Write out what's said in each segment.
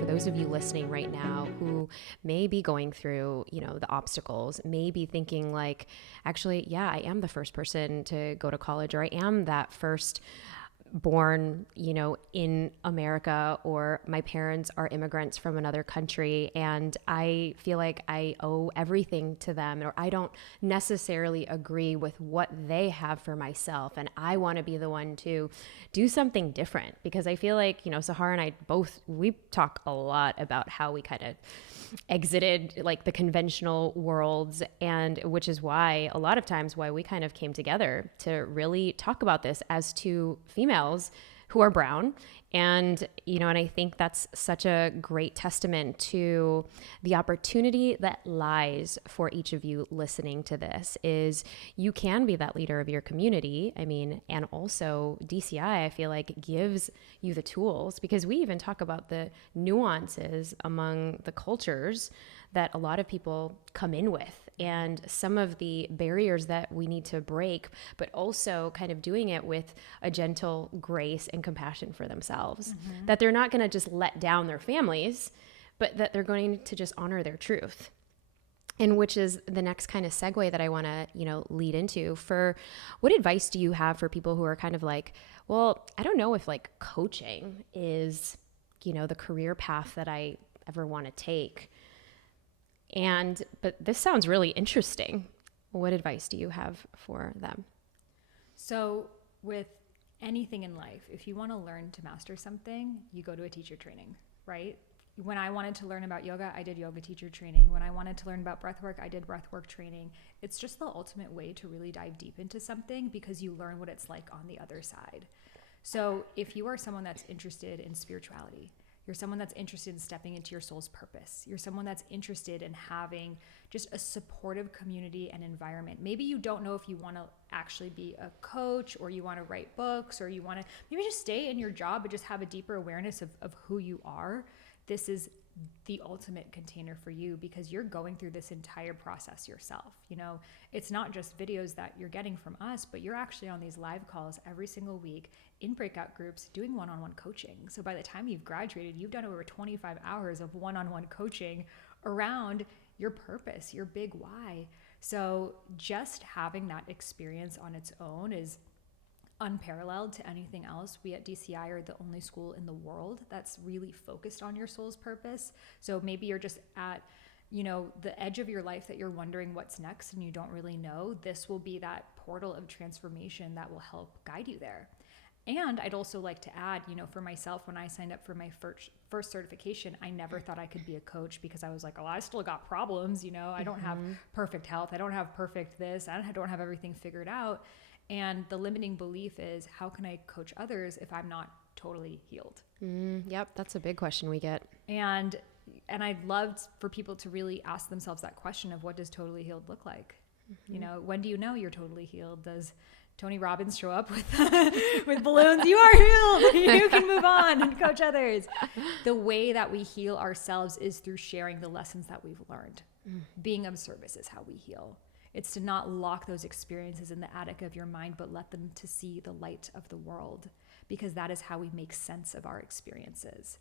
for those of you listening right now who may be going through, the obstacles, may be thinking like, actually, yeah, I am the first person to go to college, or I am that first born, in America, or my parents are immigrants from another country and I feel like I owe everything to them, or I don't necessarily agree with what they have for myself. And I want to be the one to do something different, because I feel like, Sahar and I we talk a lot about how we kind of exited like the conventional worlds, and which is why a lot of times why we kind of came together to really talk about this as two females who are brown. And, and I think that's such a great testament to the opportunity that lies for each of you listening to this, is you can be that leader of your community. I mean, and also DCI, I feel like, gives you the tools, because we even talk about the nuances among the cultures that a lot of people come in with, and some of the barriers that we need to break, but also kind of doing it with a gentle grace and compassion for themselves, that they're not going to just let down their families, but that they're going to just honor their truth. And which is the next kind of segue that I want to, lead into. For what advice do you have for people who are kind of like, well, I don't know if like coaching is, the career path that I ever want to take. But this sounds really interesting. What advice do you have for them? So with anything in life, if you want to learn to master something, you go to a teacher training, right? When I wanted to learn about yoga, I did yoga teacher training. When I wanted to learn about breathwork, I did breathwork training. It's just the ultimate way to really dive deep into something, because you learn what it's like on the other side. So if you are someone that's interested in spirituality, you're someone that's interested in stepping into your soul's purpose, you're someone that's interested in having just a supportive community and environment. Maybe you don't know if you want to actually be a coach, or you want to write books, or you want to maybe just stay in your job but just have a deeper awareness of who you are. This is the ultimate container for you, because you're going through this entire process yourself. It's not just videos that you're getting from us, but you're actually on these live calls every single week in breakout groups doing one-on-one coaching. So by the time you've graduated, you've done over 25 hours of one-on-one coaching around your purpose, your big why. So just having that experience on its own is unparalleled to anything else. We at DCI are the only school in the world that's really focused on your soul's purpose. So maybe you're just at, the edge of your life that you're wondering what's next and you don't really know. This will be that portal of transformation that will help guide you there. And I'd also like to add, for myself, when I signed up for my first certification, I never thought I could be a coach, because I was like, oh, I still got problems. I don't have perfect health. I don't have perfect this. I don't have everything figured out. And the limiting belief is, how can I coach others if I'm not totally healed? Yep, that's a big question we get. And I'd love for people to really ask themselves that question of, what does totally healed look like? When do you know you're totally healed? Does Tony Robbins show up with with balloons? You are healed. You can move on and coach others. The way that we heal ourselves is through sharing the lessons that we've learned. Being of service is how we heal. It's to not lock those experiences in the attic of your mind, but let them to see the light of the world, because that is how we make sense of our experiences.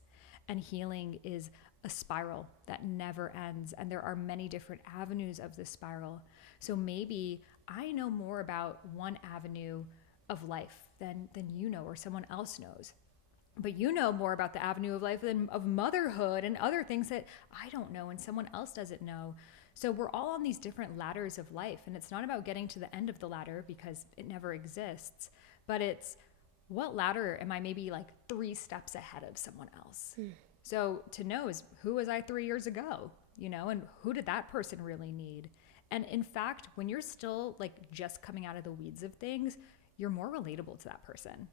And healing is a spiral that never ends. And there are many different avenues of this spiral. So maybe I know more about one avenue of life than or someone else knows. But you know more about the avenue of life of motherhood and other things that I don't know and someone else doesn't know. So we're all on these different ladders of life, and it's not about getting to the end of the ladder, because it never exists, but it's, what ladder am I maybe like 3 steps ahead of someone else? So to know is, who was I 3 years ago, and who did that person really need? And in fact, when you're still like just coming out of the weeds of things, you're more relatable to that person.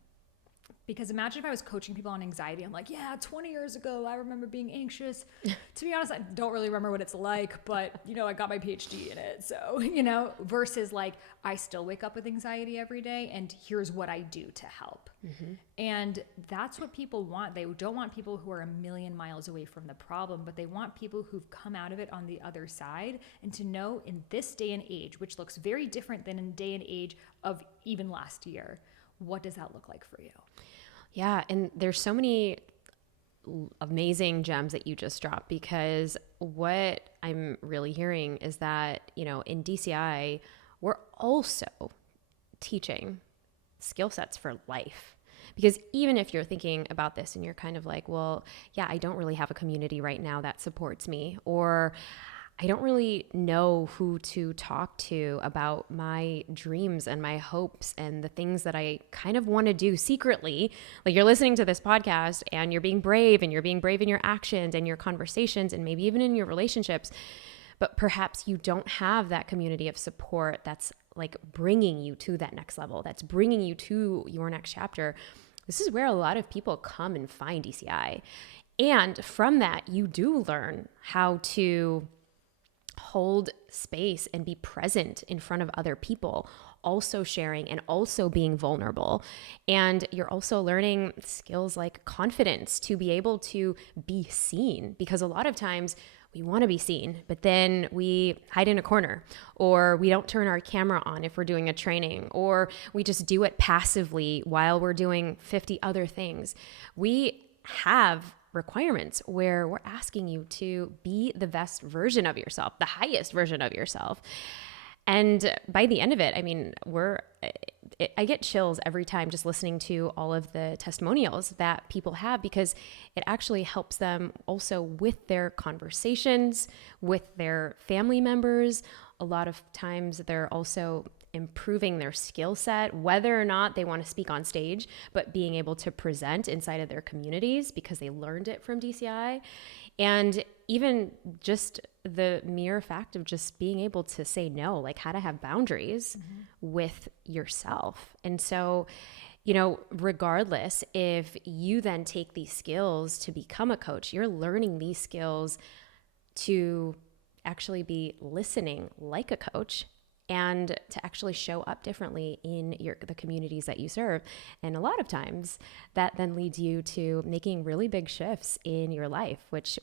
Because imagine if I was coaching people on anxiety. I'm like, yeah, 20 years ago, I remember being anxious. To be honest, I don't really remember what it's like, but, I got my PhD in it. So, versus like, I still wake up with anxiety every day, and here's what I do to help. And that's what people want. They don't want people who are a million miles away from the problem, but they want people who've come out of it on the other side, and to know in this day and age, which looks very different than in day and age of even last year, what does that look like for you? Yeah. And there's so many amazing gems that you just dropped, because what I'm really hearing is that, you know, in DCI, we're also teaching skill sets for life. Because even if you're thinking about this and you're kind of like, well, yeah, I don't really have a community right now that supports me, or I don't really know who to talk to about my dreams and my hopes and the things that I kind of want to do secretly. Like, you're listening to this podcast and you're being brave, and you're being brave in your actions and your conversations and maybe even in your relationships. But perhaps you don't have that community of support that's like bringing you to that next level, that's bringing you to your next chapter. This is where a lot of people come and find DCI. And from that, you do learn how to hold space and be present in front of other people, also sharing and also being vulnerable. And you're also learning skills like confidence to be able to be seen, because a lot of times we want to be seen, but then we hide in a corner, or we don't turn our camera on if we're doing a training, or we just do it passively while we're doing 50 other things. We have requirements where we're asking you to be the best version of yourself, the highest version of yourself. And by the end of it, I mean, I get chills every time just listening to all of the testimonials that people have, because it actually helps them also with their conversations with their family members. A lot of times they're also improving their skill set, whether or not they want to speak on stage, but being able to present inside of their communities because they learned it from DCI. And even just the mere fact of just being able to say no, like how to have boundaries with yourself. And so, you know, regardless, if you then take these skills to become a coach, you're learning these skills to actually be listening like a coach, and to actually show up differently in the communities that you serve. And a lot of times that then leads you to making really big shifts in your life, which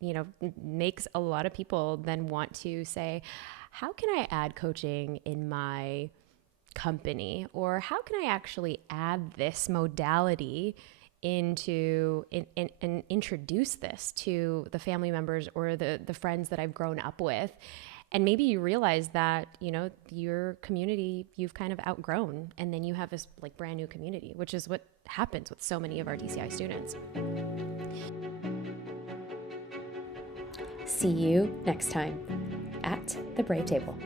you know, makes a lot of people then want to say, how can I add coaching in my company? Or how can I actually add this modality into and introduce this to the family members or the friends that I've grown up with? And maybe you realize that, you know, your community you've kind of outgrown, and then you have this like brand new community, which is what happens with so many of our DCI students. See you next time at the Brave Table.